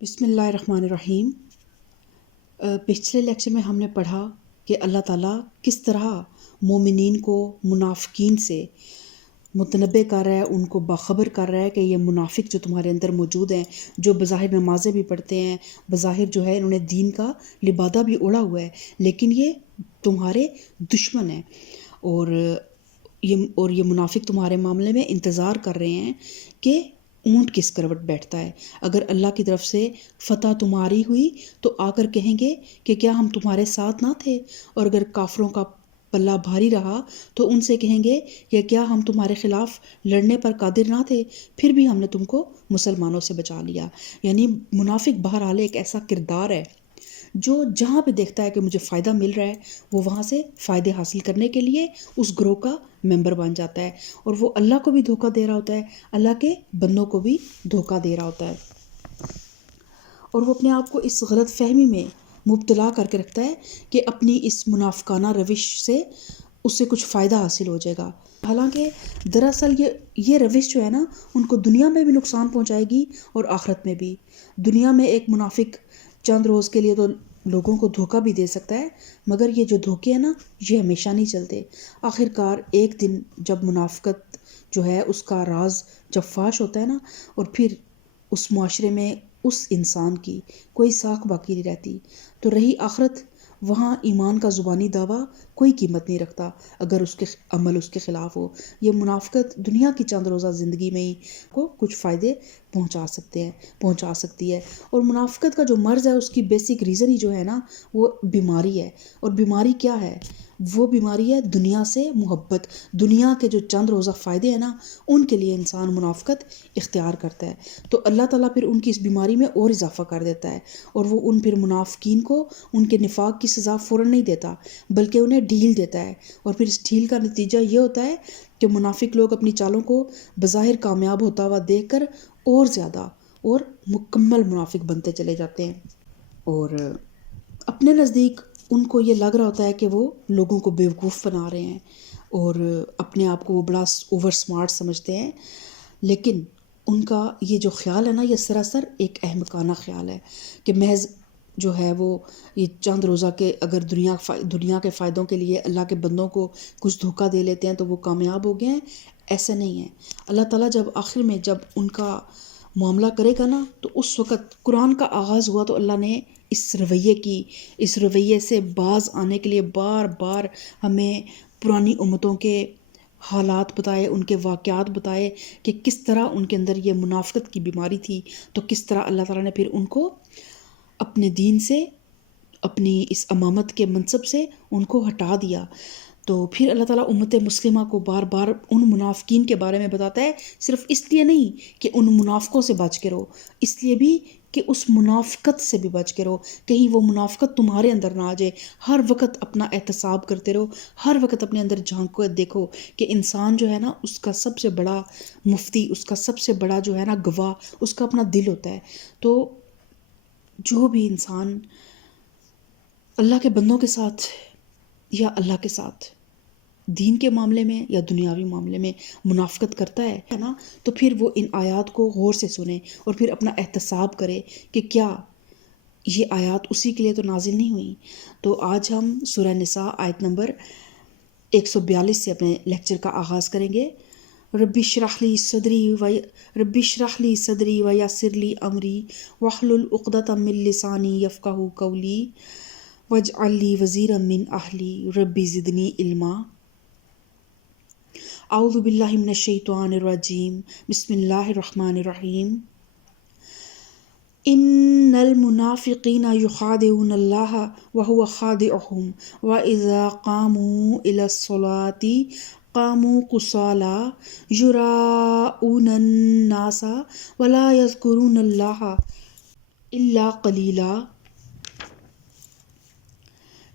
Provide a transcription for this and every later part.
بسم اللہ الرحمن الرحیم۔ پچھلے لیکچر میں ہم نے پڑھا کہ اللہ تعالیٰ کس طرح مومنین کو منافقین سے متنبع کر رہا ہے، ان کو باخبر کر رہا ہے کہ یہ منافق جو تمہارے اندر موجود ہیں، جو بظاہر نمازیں بھی پڑھتے ہیں، بظاہر جو ہے انہوں نے دین کا لبادہ بھی اوڑھا ہوا ہے، لیکن یہ تمہارے دشمن ہیں اور یہ منافق تمہارے معاملے میں انتظار کر رہے ہیں کہ اونٹ کس کروٹ بیٹھتا ہے۔ اگر اللہ کی طرف سے فتح تمہاری ہوئی تو آ کر کہیں گے کہ کیا ہم تمہارے ساتھ نہ تھے، اور اگر کافروں کا پلہ بھاری رہا تو ان سے کہیں گے کہ کیا ہم تمہارے خلاف لڑنے پر قادر نہ تھے، پھر بھی ہم نے تم کو مسلمانوں سے بچا لیا۔ یعنی منافق بہرحال ایک ایسا کردار ہے جو جہاں پہ دیکھتا ہے کہ مجھے فائدہ مل رہا ہے، وہ وہاں سے فائدے حاصل کرنے کے لیے اس گروہ کا ممبر بن جاتا ہے، اور وہ اللہ کو بھی دھوکہ دے رہا ہوتا ہے، اللہ کے بندوں کو بھی دھوکہ دے رہا ہوتا ہے، اور وہ اپنے آپ کو اس غلط فہمی میں مبتلا کر کے رکھتا ہے کہ اپنی اس منافقانہ روش سے اس سے کچھ فائدہ حاصل ہو جائے گا۔ حالانکہ دراصل یہ روش جو ہے نا، ان کو دنیا میں بھی نقصان پہنچائے گی اور آخرت میں بھی۔ دنیا میں ایک منافق چند روز کے لیے تو لوگوں کو دھوکہ بھی دے سکتا ہے، مگر یہ جو دھوکے ہیں نا، یہ ہمیشہ نہیں چلتے۔ آخر کار ایک دن جب منافقت جو ہے اس کا راز جب فاش ہوتا ہے نا، اور پھر اس معاشرے میں اس انسان کی کوئی ساکھ باقی نہیں رہتی، تو رہی آخرت، وہاں ایمان کا زبانی دعویٰ کوئی قیمت نہیں رکھتا اگر اس کے عمل اس کے خلاف ہو۔ یہ منافقت دنیا کی چند روزہ زندگی میں ہی کو کچھ فائدے پہنچا سکتی ہے، اور منافقت کا جو مرض ہے اس کی بیسک ریزن ہی جو ہے نا، وہ بیماری ہے۔ اور بیماری کیا ہے؟ وہ بیماری ہے دنیا سے محبت۔ دنیا کے جو چند روزہ فائدے ہیں نا، ان کے لیے انسان منافقت اختیار کرتا ہے، تو اللہ تعالیٰ پھر ان کی اس بیماری میں اور اضافہ کر دیتا ہے، اور وہ ان پھر منافقین کو ان کے نفاق کی سزا فوراً نہیں دیتا، بلکہ انہیں ڈھیل دیتا ہے، اور پھر اس ڈھیل کا نتیجہ یہ ہوتا ہے کہ منافق لوگ اپنی چالوں کو بظاہر کامیاب ہوتا ہوا دیکھ کر اور زیادہ اور مکمل منافق بنتے چلے جاتے ہیں، اور اپنے نزدیک ان کو یہ لگ رہا ہوتا ہے کہ وہ لوگوں کو بیوقوف بنا رہے ہیں، اور اپنے آپ کو وہ بڑا اوور سمارٹ سمجھتے ہیں، لیکن ان کا یہ جو خیال ہے نا، یہ سراسر ایک احمقانہ خیال ہے کہ محض جو ہے وہ یہ چند روزہ کے اگر دنیا کے فائدوں کے لیے اللہ کے بندوں کو کچھ دھوکہ دے لیتے ہیں تو وہ کامیاب ہو گئے ہیں۔ ایسا نہیں ہے۔ اللہ تعالیٰ جب آخر میں جب ان کا معاملہ کرے گا نا، تو اس وقت قرآن کا آغاز ہوا تو اللہ نے اس رویے سے باز آنے کے لیے بار بار ہمیں پرانی امتوں کے حالات بتائے، ان کے واقعات بتائے کہ کس طرح ان کے اندر یہ منافقت کی بیماری تھی، تو کس طرح اللہ تعالیٰ نے پھر ان کو اپنے دین سے، اپنی اس امامت کے منصب سے ان کو ہٹا دیا۔ تو پھر اللہ تعالیٰ امت مسلمہ کو بار بار ان منافقین کے بارے میں بتاتا ہے، صرف اس لیے نہیں کہ ان منافقوں سے بچ کے رہو، اس لیے بھی کہ اس منافقت سے بھی بچ کے رہو، کہیں وہ منافقت تمہارے اندر نہ آ جائے۔ ہر وقت اپنا احتساب کرتے رہو، ہر وقت اپنے اندر جھانک کو دیکھو کہ انسان جو ہے نا، اس کا سب سے بڑا مفتی، اس کا سب سے بڑا جو ہے نا گواہ، اس کا اپنا دل ہوتا ہے۔ تو جو بھی انسان اللہ کے بندوں کے ساتھ یا اللہ کے ساتھ دین کے معاملے میں یا دنیاوی معاملے میں منافقت کرتا ہے نا، تو پھر وہ ان آیات کو غور سے سنے اور پھر اپنا احتساب کرے کہ کیا یہ آیات اسی کے لیے تو نازل نہیں ہوئی۔ تو آج ہم سورہ نساء آیت نمبر 142 سے اپنے لیکچر کا آغاز کریں گے۔ رب اشرح لی صدری ویسر لی امری واحلل عقدۃ من لسانی یفقہوا قولی واجعل لی وزیرا من اہلی رب زدنی علما۔ اعوذ باللہ من الشیطان الرجیم، بسم اللہ الرحمن الرحیم۔ ان المنافقین یخادعون اللہ وهو خادعهم واذا قاموا الى الصلاة قاموا کسالى یراؤون الناس ولا یذکرون اللہ الا قلیلا۔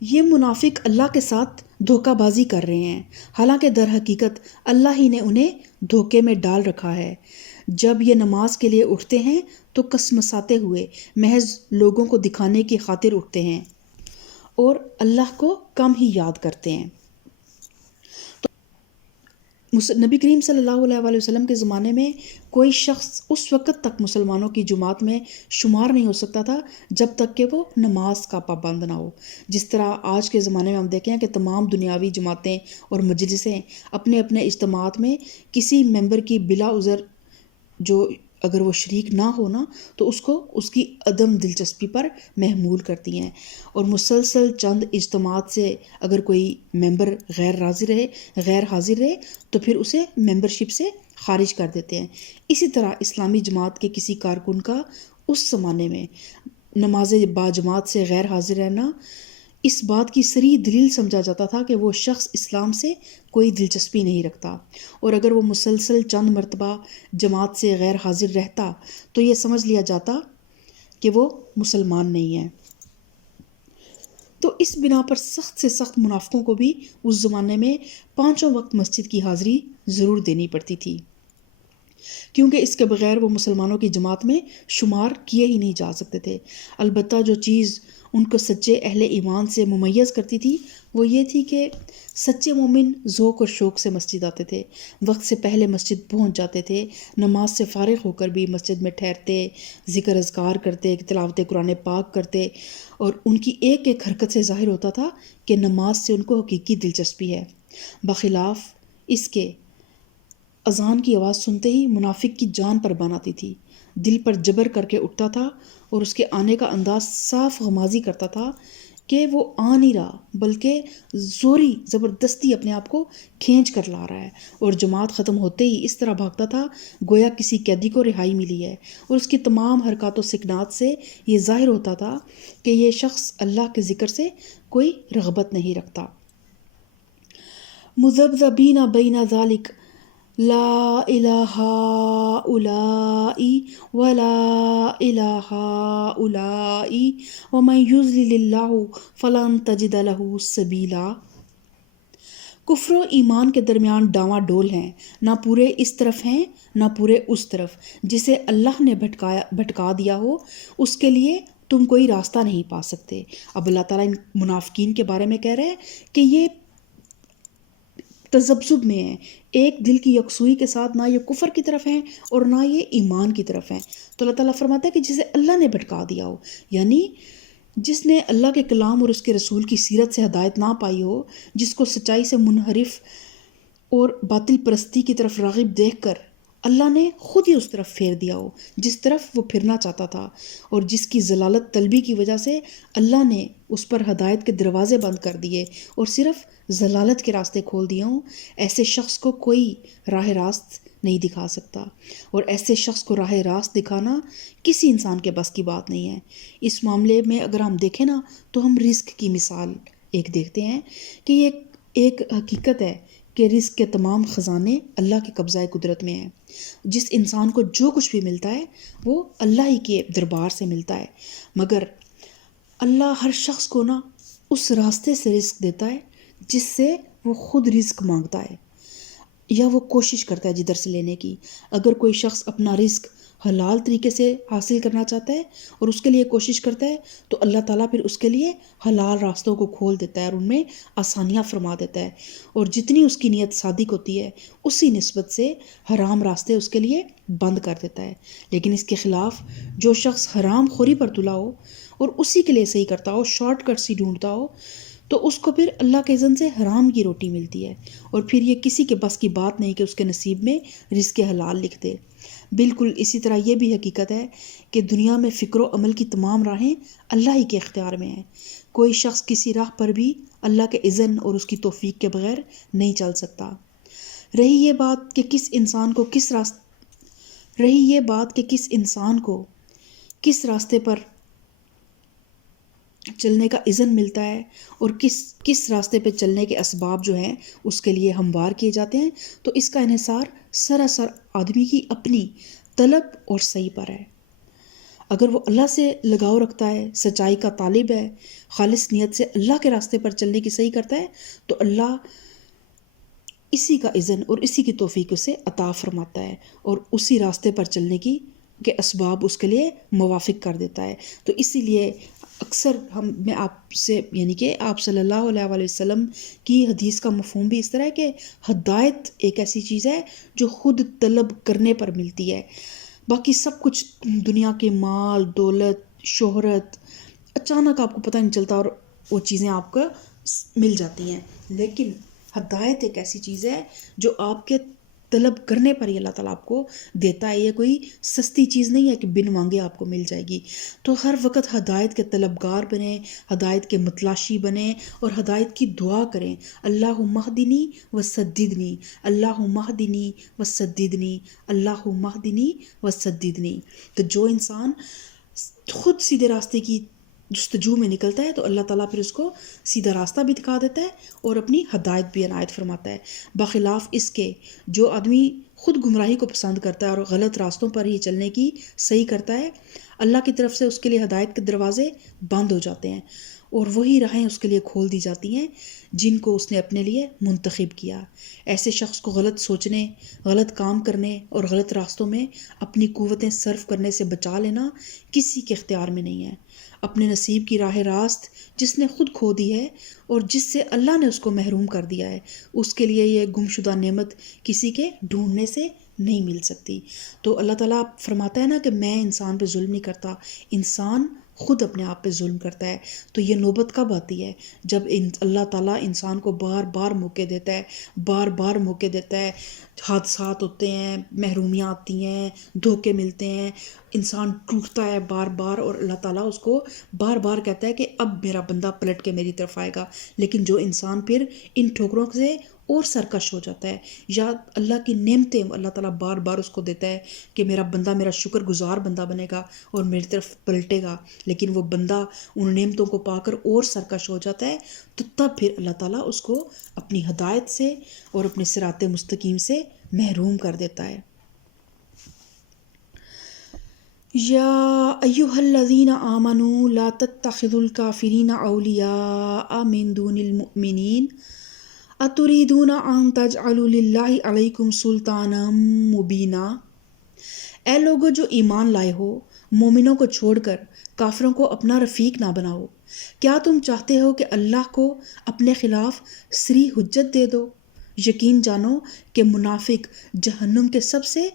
یہ منافق اللہ کے ساتھ دھوکہ بازی کر رہے ہیں، حالانکہ در حقیقت اللہ ہی نے انہیں دھوکے میں ڈال رکھا ہے۔ جب یہ نماز کے لیے اٹھتے ہیں تو کسمساتے ہوئے محض لوگوں کو دکھانے کی خاطر اٹھتے ہیں اور اللہ کو کم ہی یاد کرتے ہیں۔ نبی کریم صلی اللہ علیہ وآلہ وسلم کے زمانے میں کوئی شخص اس وقت تک مسلمانوں کی جماعت میں شمار نہیں ہو سکتا تھا جب تک کہ وہ نماز کا پابند نہ ہو. جس طرح آج کے زمانے میں ہم دیکھیں کہ تمام دنیاوی جماعتیں اور مجلسیں اپنے اپنے اجتماعات میں کسی ممبر کی بلا عذر جو اگر وہ شریک نہ ہونا تو اس کو اس کی عدم دلچسپی پر محمول کرتی ہیں، اور مسلسل چند اجتماعات سے اگر کوئی ممبر غیر حاضر رہے تو پھر اسے ممبرشپ سے خارج کر دیتے ہیں. اسی طرح اسلامی جماعت کے کسی کارکن کا اس زمانے میں نماز با جماعت سے غیر حاضر رہنا اس بات کی صریح دلیل سمجھا جاتا تھا کہ وہ شخص اسلام سے کوئی دلچسپی نہیں رکھتا، اور اگر وہ مسلسل چند مرتبہ جماعت سے غیر حاضر رہتا تو یہ سمجھ لیا جاتا کہ وہ مسلمان نہیں ہے. تو اس بنا پر سخت سے سخت منافقوں کو بھی اس زمانے میں 5 وقت مسجد کی حاضری ضرور دینی پڑتی تھی، کیونکہ اس کے بغیر وہ مسلمانوں کی جماعت میں شمار کیے ہی نہیں جا سکتے تھے. البتہ جو چیز ان کو سچے اہل ایمان سے ممیز کرتی تھی وہ یہ تھی کہ سچے مومن ذوق و شوق سے مسجد آتے تھے، وقت سے پہلے مسجد پہنچ جاتے تھے، نماز سے فارغ ہو کر بھی مسجد میں ٹھہرتے، ذکر اذکار کرتے، تلاوت قرآن پاک کرتے، اور ان کی ایک ایک حرکت سے ظاہر ہوتا تھا کہ نماز سے ان کو حقیقی دلچسپی ہے. بخلاف اس کے اذان کی آواز سنتے ہی منافق کی جان پر بان آتی تھی، دل پر جبر کر کے اٹھتا تھا، اور اس کے آنے کا انداز صاف غمازی کرتا تھا کہ وہ آ نہیں رہا بلکہ زبردستی اپنے آپ کو کھینچ کر لا رہا ہے، اور جماعت ختم ہوتے ہی اس طرح بھاگتا تھا گویا کسی قیدی کو رہائی ملی ہے. اور اس کی تمام حرکات و سکنات سے یہ ظاہر ہوتا تھا کہ یہ شخص اللہ کے ذکر سے کوئی رغبت نہیں رکھتا. مذبذبین بین ذالک لا الہ ہؤلاء ولا الہ ہؤلاء ومن یضلل اللہ فلن تجد لہ سبیلا. کفر و ایمان کے درمیان ڈاواں ڈول ہیں، نہ پورے اس طرف ہیں نہ پورے اس طرف. جسے اللہ نے بھٹکا دیا ہو اس کے لیے تم کوئی راستہ نہیں پا سکتے. اب اللہ تعالیٰ ان منافقین کے بارے میں کہہ رہے ہیں کہ یہ تذبذب میں ہیں، ایک دل کی یکسوئی کے ساتھ نہ یہ کفر کی طرف ہیں اور نہ یہ ایمان کی طرف ہیں. تو اللہ تعالیٰ فرماتا ہے کہ جسے اللہ نے بھٹکا دیا ہو، یعنی جس نے اللہ کے کلام اور اس کے رسول کی سیرت سے ہدایت نہ پائی ہو، جس کو سچائی سے منحرف اور باطل پرستی کی طرف راغب دیکھ کر اللہ نے خود ہی اس طرف پھیر دیا ہو جس طرف وہ پھرنا چاہتا تھا، اور جس کی ضلالت طلبی کی وجہ سے اللہ نے اس پر ہدایت کے دروازے بند کر دیے اور صرف ضلالت کے راستے کھول دیے ہوں، ایسے شخص کو کوئی راہ راست نہیں دکھا سکتا، اور ایسے شخص کو راہ راست دکھانا کسی انسان کے بس کی بات نہیں ہے. اس معاملے میں اگر ہم دیکھیں نا تو ہم رزق کی مثال ایک دیکھتے ہیں کہ یہ ایک حقیقت ہے کہ رزق کے تمام خزانے اللہ کے قبضۂ قدرت میں ہیں. جس انسان کو جو کچھ بھی ملتا ہے وہ اللہ ہی کے دربار سے ملتا ہے، مگر اللہ ہر شخص کو نا اس راستے سے رزق دیتا ہے جس سے وہ خود رزق مانگتا ہے یا وہ کوشش کرتا ہے جدھر سے لینے کی. اگر کوئی شخص اپنا رزق حلال طریقے سے حاصل کرنا چاہتا ہے اور اس کے لیے کوشش کرتا ہے تو اللہ تعالیٰ پھر اس کے لیے حلال راستوں کو کھول دیتا ہے اور ان میں آسانیاں فرما دیتا ہے، اور جتنی اس کی نیت صادق ہوتی ہے اسی نسبت سے حرام راستے اس کے لیے بند کر دیتا ہے. لیکن اس کے خلاف جو شخص حرام خوری پر تلا ہو اور اسی کے لیے صحیح کرتا ہو، شارٹ کٹ سی ڈھونڈتا ہو، تو اس کو پھر اللہ کے اذن سے حرام کی روٹی ملتی ہے، اور پھر یہ کسی کے بس کی بات نہیں کہ اس کے نصیب میں رزق حلال لکھ دے. بالکل اسی طرح یہ بھی حقیقت ہے کہ دنیا میں فکر و عمل کی تمام راہیں اللہ ہی کے اختیار میں ہیں. کوئی شخص کسی راہ پر بھی اللہ کے اذن اور اس کی توفیق کے بغیر نہیں چل سکتا. رہی یہ بات کہ کس انسان کو کس راستے پر چلنے کا اذن ملتا ہے اور کس راستے پہ چلنے کے اسباب جو ہیں اس کے لیے ہموار کیے جاتے ہیں، تو اس کا انحصار سراسر آدمی کی اپنی طلب اور سعی پر ہے. اگر وہ اللہ سے لگاؤ رکھتا ہے، سچائی کا طالب ہے، خالص نیت سے اللہ کے راستے پر چلنے کی صحیح کرتا ہے، تو اللہ اسی کا اذن اور اسی کی توفیق اسے عطا فرماتا ہے اور اسی راستے پر چلنے کے اسباب اس کے لیے موافق کر دیتا ہے. تو اسی لیے اکثر میں آپ سے یعنی کہ آپ صلی اللہ علیہ وآلہ وسلم کی حدیث کا مفہوم بھی اس طرح ہے کہ ہدایت ایک ایسی چیز ہے جو خود طلب کرنے پر ملتی ہے. باقی سب کچھ دنیا کے مال دولت شہرت اچانک آپ کو پتہ نہیں چلتا اور وہ چیزیں آپ کو مل جاتی ہیں، لیکن ہدایت ایک ایسی چیز ہے جو آپ کے طلب کرنے پر ہی اللہ تعالیٰ آپ کو دیتا ہے. یہ کوئی سستی چیز نہیں ہے کہ بن مانگے آپ کو مل جائے گی. تو ہر وقت ہدایت کے طلبگار بنیں، ہدایت کے متلاشی بنیں اور ہدایت کی دعا کریں. اللہم اہدنی وسددنی، اللہم اہدنی وسددنی، اللہم اہدنی وسددنی. تو جو انسان خود سیدھے راستے کی جستجو میں نکلتا ہے تو اللہ تعالیٰ پھر اس کو سیدھا راستہ بھی دکھا دیتا ہے اور اپنی ہدایت بھی عنایت فرماتا ہے. بخلاف اس کے جو آدمی خود گمراہی کو پسند کرتا ہے اور غلط راستوں پر ہی چلنے کی صحیح کرتا ہے، اللہ کی طرف سے اس کے لیے ہدایت کے دروازے بند ہو جاتے ہیں اور وہی راہیں اس کے لیے کھول دی جاتی ہیں جن کو اس نے اپنے لیے منتخب کیا. ایسے شخص کو غلط سوچنے، غلط کام کرنے اور غلط راستوں میں اپنی قوتیں صرف کرنے سے بچا لینا کسی کے اختیار میں نہیں ہے. اپنے نصیب کی راہ راست جس نے خود کھو دی ہے اور جس سے اللہ نے اس کو محروم کر دیا ہے، اس کے لیے یہ گمشدہ نعمت کسی کے ڈھونڈنے سے نہیں مل سکتی. تو اللہ تعالیٰ فرماتا ہے نا کہ میں انسان پہ ظلم نہیں کرتا، انسان خود اپنے آپ پہ ظلم کرتا ہے. تو یہ نوبت کب آتی ہے؟ جب اللہ تعالیٰ انسان کو بار بار موقع دیتا ہے، بار بار موقع دیتا ہے، حادثات ہوتے ہیں، محرومیاں آتی ہیں، دھوکے ملتے ہیں، انسان ٹوٹتا ہے بار بار اور اللہ تعالیٰ اس کو بار بار کہتا ہے کہ اب میرا بندہ پلٹ کے میری طرف آئے گا. لیکن جو انسان پھر ان ٹھوکروں سے اور سرکش ہو جاتا ہے یا اللہ کی نعمتیں اللہ تعالیٰ بار بار اس کو دیتا ہے کہ میرا بندہ میرا شکر گزار بندہ بنے گا اور میری طرف پلٹے گا، لیکن وہ بندہ ان نعمتوں کو پا کر اور سرکش ہو جاتا ہے، تو تب پھر اللہ تعالیٰ اس کو اپنی ہدایت سے اور اپنے صراط مستقیم سے محروم کر دیتا ہے. یا ایہا الذین آمنوا لا تتخذوا الکافرین اولیاء من دون المؤمنین اتریدون ان تجعلوا للہ علیکم سلطانا مبینا. اے لوگو جو ایمان لائے ہو، مومنوں کو چھوڑ کر کافروں کو اپنا رفیق نہ بناؤ. کیا تم چاہتے ہو کہ اللہ کو اپنے خلاف صریح حجت دے دو؟ یقین جانو کہ منافق جہنم کے سب سے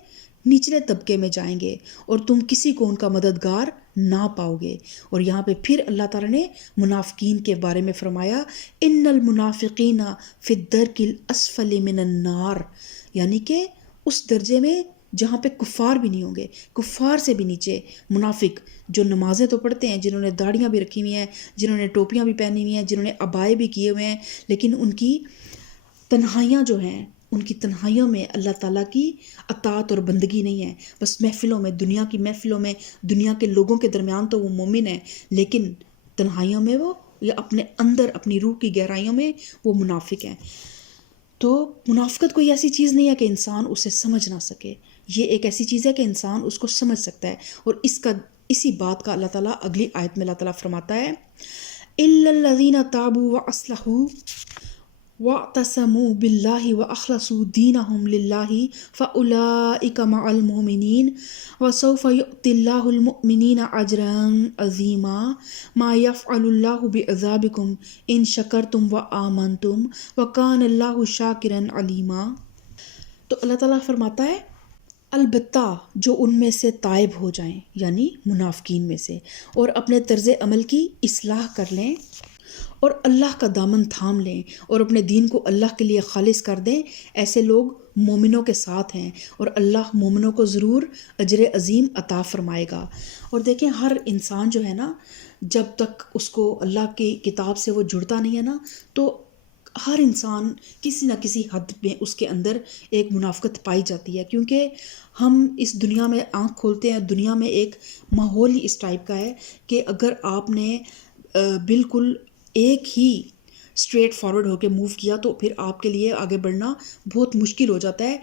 نچلے طبقے میں جائیں گے اور تم کسی کو ان کا مددگار نہ پاؤ گے. اور یہاں پہ پھر اللہ تعالیٰ نے منافقین کے بارے میں فرمایا ان المنافقین فی الدرک الاسفل من النار، یعنی کہ اس درجے میں جہاں پہ کفار بھی نہیں ہوں گے، کفار سے بھی نیچے منافق جو نمازیں تو پڑھتے ہیں، جنہوں نے داڑھیاں بھی رکھی ہوئی ہیں، جنہوں نے ٹوپیاں بھی پہنی ہوئی ہیں، جنہوں نے عبائے بھی کیے ہوئے ہیں، لیکن ان کی تنہائیاں جو ہیں، ان کی تنہائیوں میں اللہ تعالیٰ کی اطاعت اور بندگی نہیں ہے. بس محفلوں میں، دنیا کی محفلوں میں، دنیا کے لوگوں کے درمیان تو وہ مومن ہیں، لیکن تنہائیوں میں وہ یا اپنے اندر اپنی روح کی گہرائیوں میں وہ منافق ہیں. تو منافقت کوئی ایسی چیز نہیں ہے کہ انسان اسے سمجھ نہ سکے، یہ ایک ایسی چیز ہے کہ انسان اس کو سمجھ سکتا ہے. اور اسی بات کا اللہ تعالیٰ اگلی آیت میں اللہ تعالیٰ فرماتا ہے اِلَّا الَّذِينَ تَابُوا وَأَصْلَحُوا وَاعْتَصَمُوا بِاللَّهِ وَأَخْلَصُوا دِينَهُمْ لِلَّهِ فَأُولَئِكَ مَعَ الْمُؤْمِنِينَ وَسَوْفَ يُؤْتِ اللَّهُ الْمُؤْمِنِينَ أَجْرًا عَظِيمًا مَا يَفْعَلُ اللَّهُ بِعَذَابِكُمْ إِن شَكَرْتُمْ وَآمَنْتُمْ وَكَانَ اللَّهُ شَاكِرًا عَلِيمًا. تو اللہ تعالیٰ فرماتا ہے البتہ جو ان میں سے تائب ہو جائیں، یعنی منافقین میں سے، اور اپنے طرز عمل کی اصلاح کر لیں اور اللہ کا دامن تھام لیں اور اپنے دین کو اللہ کے لیے خالص کر دیں، ایسے لوگ مومنوں کے ساتھ ہیں اور اللہ مومنوں کو ضرور اجر عظیم عطا فرمائے گا. اور دیکھیں ہر انسان جو ہے نا، جب تک اس کو اللہ کی کتاب سے وہ جڑتا نہیں ہے نا، تو ہر انسان کسی نہ کسی حد میں اس کے اندر ایک منافقت پائی جاتی ہے. کیونکہ ہم اس دنیا میں آنکھ کھولتے ہیں، دنیا میں ایک ماحول ہی اس ٹائپ کا ہے کہ اگر آپ نے بالکل ایک ہی اسٹریٹ فارورڈ ہو کے موو کیا تو پھر آپ کے لیے آگے بڑھنا بہت مشکل ہو جاتا ہے،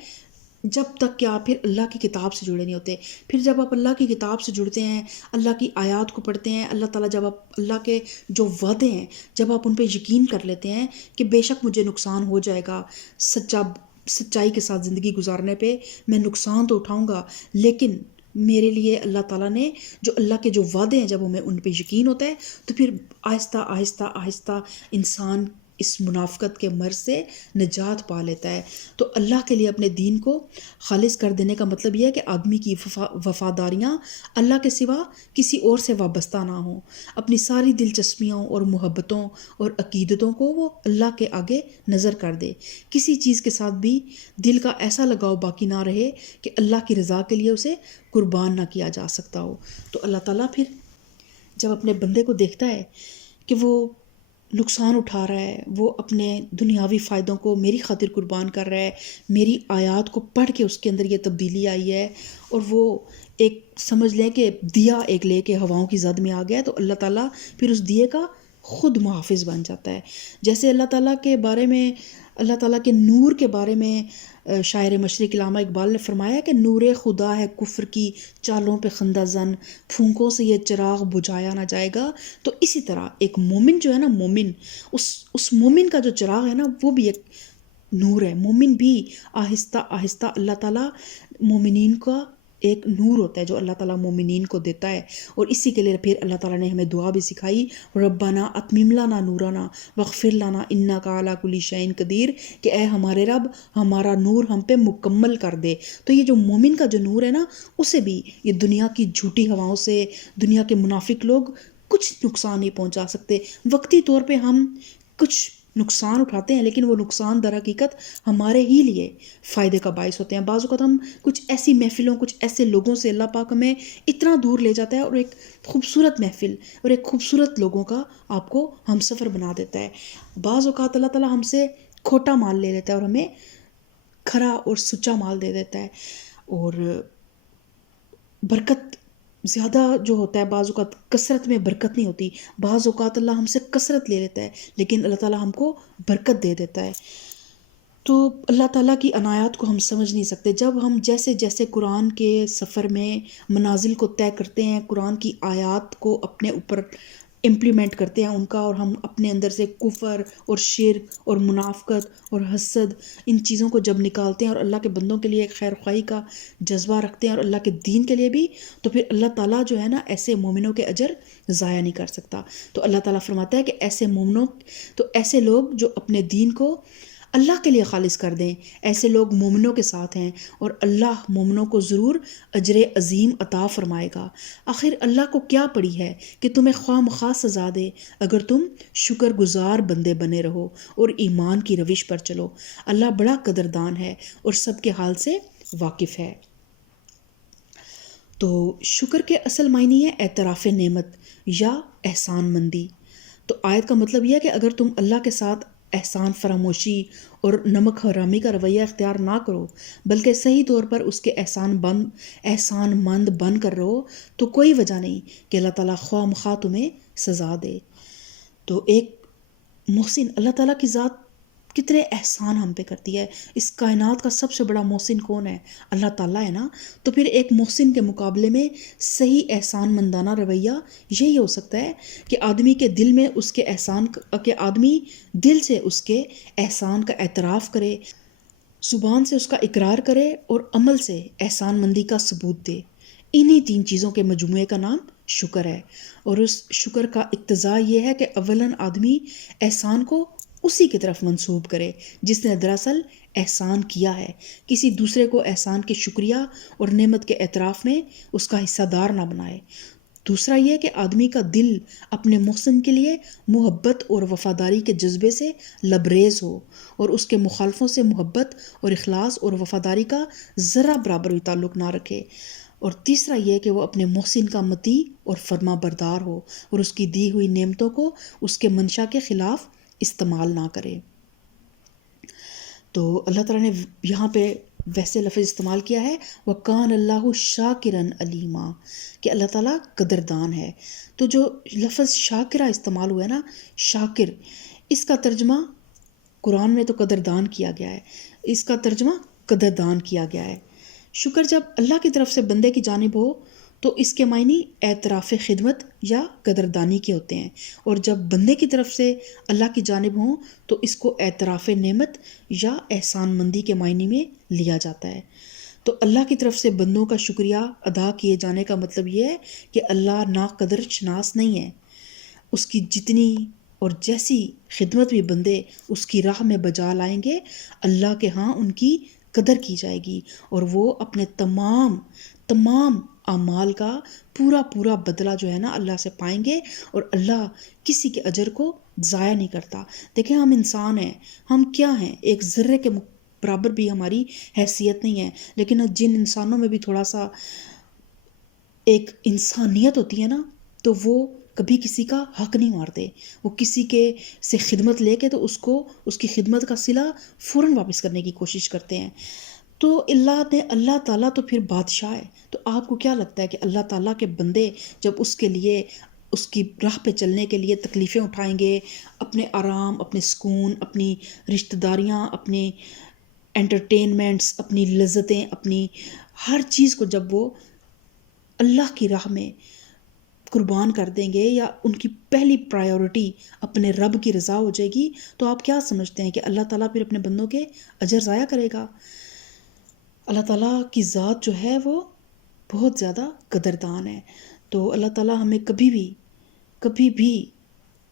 جب تک کہ آپ پھر اللہ کی کتاب سے جڑے نہیں ہوتے. پھر جب آپ اللہ کی کتاب سے جڑتے ہیں، اللہ کی آیات کو پڑھتے ہیں، اللہ تعالیٰ جب آپ اللہ کے جو وعدے ہیں جب آپ ان پہ یقین کر لیتے ہیں کہ بے شک مجھے نقصان ہو جائے گا، سچائی کے ساتھ زندگی گزارنے پہ میں نقصان تو اٹھاؤں گا، لیکن میرے لیے اللہ تعالیٰ نے جو اللہ کے جو وعدے ہیں، جب ہمیں ان پہ یقین ہوتا ہے تو پھر آہستہ آہستہ آہستہ انسان اس منافقت کے مرض سے نجات پا لیتا ہے۔ تو اللہ کے لیے اپنے دین کو خالص کر دینے کا مطلب یہ ہے کہ آدمی کی وفاداریاں اللہ کے سوا کسی اور سے وابستہ نہ ہوں، اپنی ساری دلچسپیوں اور محبتوں اور عقیدتوں کو وہ اللہ کے آگے نظر کر دے، کسی چیز کے ساتھ بھی دل کا ایسا لگاؤ باقی نہ رہے کہ اللہ کی رضا کے لیے اسے قربان نہ کیا جا سکتا ہو۔ تو اللہ تعالیٰ پھر جب اپنے بندے کو دیکھتا ہے کہ وہ نقصان اٹھا رہا ہے، وہ اپنے دنیاوی فائدوں کو میری خاطر قربان کر رہا ہے، میری آیات کو پڑھ کے اس کے اندر یہ تبدیلی آئی ہے، اور وہ ایک سمجھ لیں کہ دیا ایک لے کے ہواؤں کی زد میں آ گیا، تو اللہ تعالیٰ پھر اس دیے کا خود محافظ بن جاتا ہے۔ جیسے اللہ تعالیٰ کے بارے میں، اللہ تعالیٰ کے نور کے بارے میں شاعر مشرق علامہ اقبال نے فرمایا کہ نور خدا ہے کفر کی چالوں پہ خندہ زن، پھونکوں سے یہ چراغ بجھایا نہ جائے گا۔ تو اسی طرح ایک مومن جو ہے نا، مومن اس مومن کا جو چراغ ہے نا، وہ بھی ایک نور ہے۔ مومن بھی آہستہ آہستہ اللہ تعالیٰ مومنین کا ایک نور ہوتا ہے جو اللہ تعالیٰ مومنین کو دیتا ہے، اور اسی کے لیے پھر اللہ تعالیٰ نے ہمیں دعا بھی سکھائی، ربنا اتمم لنا نورنا واغفر لنا انک علی کل شیء قدیر، کہ اے ہمارے رب ہمارا نور ہم پہ مکمل کر دے۔ تو یہ جو مومن کا جو نور ہے نا، اسے بھی یہ دنیا کی جھوٹی ہواؤں سے، دنیا کے منافق لوگ کچھ نقصان نہیں پہنچا سکتے۔ وقتی طور پہ ہم کچھ نقصان اٹھاتے ہیں، لیکن وہ نقصان در حقیقت ہمارے ہی لیے فائدے کا باعث ہوتے ہیں۔ بعض اوقات ہم کچھ ایسی محفلوں، کچھ ایسے لوگوں سے اللہ پاک ہمیں اتنا دور لے جاتا ہے، اور ایک خوبصورت محفل اور ایک خوبصورت لوگوں کا آپ کو ہم سفر بنا دیتا ہے۔ بعض اوقات اللہ تعالیٰ ہم سے کھوٹا مال لے لیتا ہے اور ہمیں کھرا اور سچا مال دے دیتا ہے، اور برکت زیادہ جو ہوتا ہے، بعض اوقات کثرت میں برکت نہیں ہوتی، بعض اوقات اللہ ہم سے کثرت لے لیتا ہے لیکن اللہ تعالیٰ ہم کو برکت دے دیتا ہے۔ تو اللہ تعالیٰ کی عنایات کو ہم سمجھ نہیں سکتے۔ جب ہم جیسے جیسے قرآن کے سفر میں منازل کو طے کرتے ہیں، قرآن کی آیات کو اپنے اوپر امپلیمنٹ کرتے ہیں ان کا، اور ہم اپنے اندر سے کفر اور شرک اور منافقت اور حسد، ان چیزوں کو جب نکالتے ہیں اور اللہ کے بندوں کے لیے ایک خیر خواہی کا جذبہ رکھتے ہیں اور اللہ کے دین کے لیے بھی، تو پھر اللہ تعالیٰ جو ہے نا ایسے مومنوں کے اجر ضائع نہیں کر سکتا۔ تو اللہ تعالیٰ فرماتا ہے کہ ایسے مومنوں، تو ایسے لوگ جو اپنے دین کو اللہ کے لیے خالص کر دیں، ایسے لوگ مومنوں کے ساتھ ہیں، اور اللہ مومنوں کو ضرور اجر عظیم عطا فرمائے گا۔ آخر اللہ کو کیا پڑی ہے کہ تمہیں خواہ مخواہ سزا دے اگر تم شکر گزار بندے بنے رہو اور ایمان کی روش پر چلو۔ اللہ بڑا قدردان ہے اور سب کے حال سے واقف ہے۔ تو شکر کے اصل معنی ہے اعتراف نعمت یا احسان مندی۔ تو آیت کا مطلب یہ ہے کہ اگر تم اللہ کے ساتھ احسان فراموشی اور نمک حرامی کا رویہ اختیار نہ کرو، بلکہ صحیح طور پر اس کے احسان مند بن کر رہو، تو کوئی وجہ نہیں کہ اللہ تعالیٰ خواہ مخواہ تمہیں سزا دے۔ تو ایک محسن، اللہ تعالیٰ کی ذات کتنے احسان ہم پہ کرتی ہے۔ اس کائنات کا سب سے بڑا محسن کون ہے؟ اللہ تعالیٰ ہے نا۔ تو پھر ایک محسن کے مقابلے میں صحیح احسان مندانہ رویہ یہی ہو سکتا ہے کہ آدمی کے دل میں اس کے احسان، کہ آدمی دل سے اس کے احسان کا اعتراف کرے، زبان سے اس کا اقرار کرے، اور عمل سے احسان مندی کا ثبوت دے۔ انہی 3 چیزوں کے مجموعے کا نام شکر ہے، اور اس شکر کا اقتضا یہ ہے کہ اولاً آدمی احسان کو اسی کی طرف منسوب کرے جس نے دراصل احسان کیا ہے، کسی دوسرے کو احسان کے شکریہ اور نعمت کے اعتراف میں اس کا حصہ دار نہ بنائے۔ دوسرا یہ کہ آدمی کا دل اپنے محسن کے لیے محبت اور وفاداری کے جذبے سے لبریز ہو، اور اس کے مخالفوں سے محبت اور اخلاص اور وفاداری کا ذرا برابر بھی تعلق نہ رکھے۔ اور تیسرا یہ کہ وہ اپنے محسن کا مطیع اور فرما بردار ہو، اور اس کی دی ہوئی نعمتوں کو اس کے منشا کے خلاف استعمال نہ کرے۔ تو اللہ تعالیٰ نے یہاں پہ ویسے لفظ استعمال کیا ہے وَكَانَ اللَّهُ شَاكِرًا عَلِيمًا، کہ اللہ تعالیٰ قدردان ہے۔ تو جو لفظ شاکرہ استعمال ہوا ہے نا، شاکر، اس کا ترجمہ قرآن میں تو قدردان کیا گیا ہے، اس کا ترجمہ قدردان کیا گیا ہے۔ شکر جب اللہ کی طرف سے بندے کی جانب ہو تو اس کے معنی اعتراف خدمت یا قدردانی کے ہوتے ہیں، اور جب بندے کی طرف سے اللہ کی جانب ہوں تو اس کو اعتراف نعمت یا احسان مندی کے معنی میں لیا جاتا ہے۔ تو اللہ کی طرف سے بندوں کا شکریہ ادا کیے جانے کا مطلب یہ ہے کہ اللہ ناقدر شناس نہیں ہے. اس کی جتنی اور جیسی خدمت بھی بندے اس کی راہ میں بجا لائیں گے، اللہ کے ہاں ان کی قدر کی جائے گی، اور وہ اپنے تمام اعمال کا پورا بدلہ جو ہے نا اللہ سے پائیں گے، اور اللہ کسی کے اجر کو ضائع نہیں کرتا. دیکھیں ہم انسان ہیں، ہم کیا ہیں، ایک ذرے کے برابر بھی ہماری حیثیت نہیں ہے، لیکن جن انسانوں میں بھی تھوڑا سا ایک انسانیت ہوتی ہے نا، تو وہ کبھی کسی کا حق نہیں مارتے. وہ کسی کے سے خدمت لے کے تو اس کی خدمت کا صلہ فوراً واپس کرنے کی کوشش کرتے ہیں. تو اللہ تعالیٰ تو پھر بادشاہ ہے. تو آپ کو کیا لگتا ہے کہ اللہ تعالیٰ کے بندے جب اس کے لیے اس کی راہ پہ چلنے کے لیے تکلیفیں اٹھائیں گے، اپنے آرام، اپنے سکون، اپنی رشتہ داریاں، اپنے انٹرٹینمنٹس، اپنی لذتیں، اپنی ہر چیز کو جب وہ اللہ کی راہ میں قربان کر دیں گے، یا ان کی پہلی پرائیورٹی اپنے رب کی رضا ہو جائے گی، تو آپ کیا سمجھتے ہیں کہ اللہ تعالیٰ پھر اپنے بندوں کے اجر ضائع کرے گا؟ اللہ تعالیٰ کی ذات جو ہے وہ بہت زیادہ قدردان ہے. تو اللہ تعالیٰ ہمیں کبھی بھی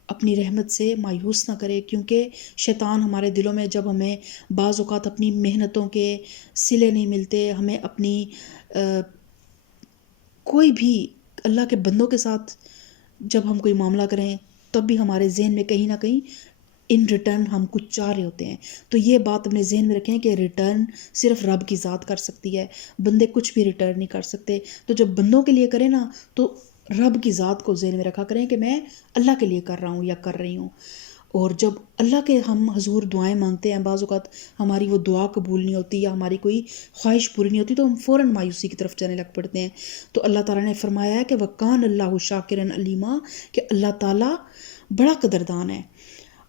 اپنی رحمت سے مایوس نہ کرے، کیونکہ شیطان ہمارے دلوں میں جب ہمیں بعض اوقات اپنی محنتوں کے صلے نہیں ملتے، ہمیں اپنی کوئی بھی اللہ کے بندوں کے ساتھ جب ہم کوئی معاملہ کریں، تب بھی ہمارے ذہن میں کہیں نہ کہیں ان ریٹرن ہم کچھ چاہ رہے ہوتے ہیں. تو یہ بات اپنے ذہن میں رکھیں کہ ریٹرن صرف رب کی ذات کر سکتی ہے، بندے کچھ بھی ریٹرن نہیں کر سکتے. تو جب بندوں کے لیے کریں نا، تو رب کی ذات کو ذہن میں رکھا کریں کہ میں اللہ کے لیے کر رہا ہوں یا کر رہی ہوں. اور جب اللہ کے ہم حضور دعائیں مانگتے ہیں، بعض اوقات ہماری وہ دعا قبول نہیں ہوتی یا ہماری کوئی خواہش پوری نہیں ہوتی، تو ہم فوراً مایوسی کی طرف جانے لگ پڑتے ہیں. تو اللہ تعالیٰ نے فرمایا ہے کہ وَقَانَ اللَّهُ شَاكِرًا عَلِيمًا، کہ اللہ تعالیٰ بڑا قدردان ہے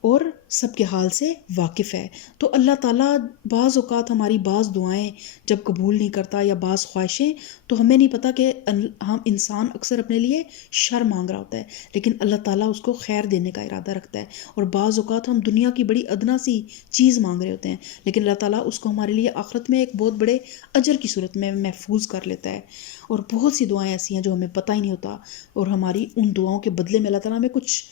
اور سب کے حال سے واقف ہے. تو اللہ تعالیٰ بعض اوقات ہماری بعض دعائیں جب قبول نہیں کرتا یا بعض خواہشیں، تو ہمیں نہیں پتہ کہ ہم انسان اکثر اپنے لیے شر مانگ رہا ہوتا ہے، لیکن اللہ تعالیٰ اس کو خیر دینے کا ارادہ رکھتا ہے. اور بعض اوقات ہم دنیا کی بڑی ادنا سی چیز مانگ رہے ہوتے ہیں، لیکن اللہ تعالیٰ اس کو ہمارے لیے آخرت میں ایک بہت بڑے اجر کی صورت میں محفوظ کر لیتا ہے. اور بہت سی دعائیں ایسی ہیں جو ہمیں پتہ ہی نہیں ہوتا، اور ہماری ان دعاؤں کے بدلے میں اللہ تعالیٰ ہمیں کچھ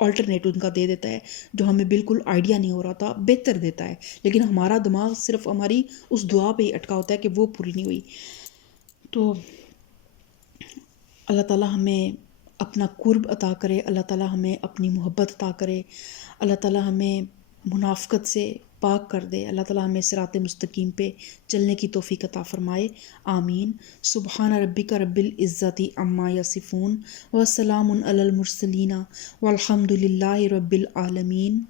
آلٹرنیٹ ان کا دے دیتا ہے جو ہمیں بالکل آئیڈیا نہیں ہو رہا تھا، بہتر دیتا ہے، لیکن ہمارا دماغ صرف ہماری اس دعا پہ ہی اٹکا ہوتا ہے کہ وہ پوری نہیں ہوئی. تو اللہ تعالیٰ ہمیں اپنا قرب عطا کرے، اللہ تعالیٰ ہمیں اپنی محبت عطا کرے، اللہ تعالیٰ ہمیں منافقت سے پاک کر دے، اللہ تعالیٰ ہمیں صراط مستقیم پہ چلنے کی توفیق عطا فرمائے. آمین. سبحان ربک رب العزت عما یصفون وسلام علی المرسلین والحمد للہ رب العالمین.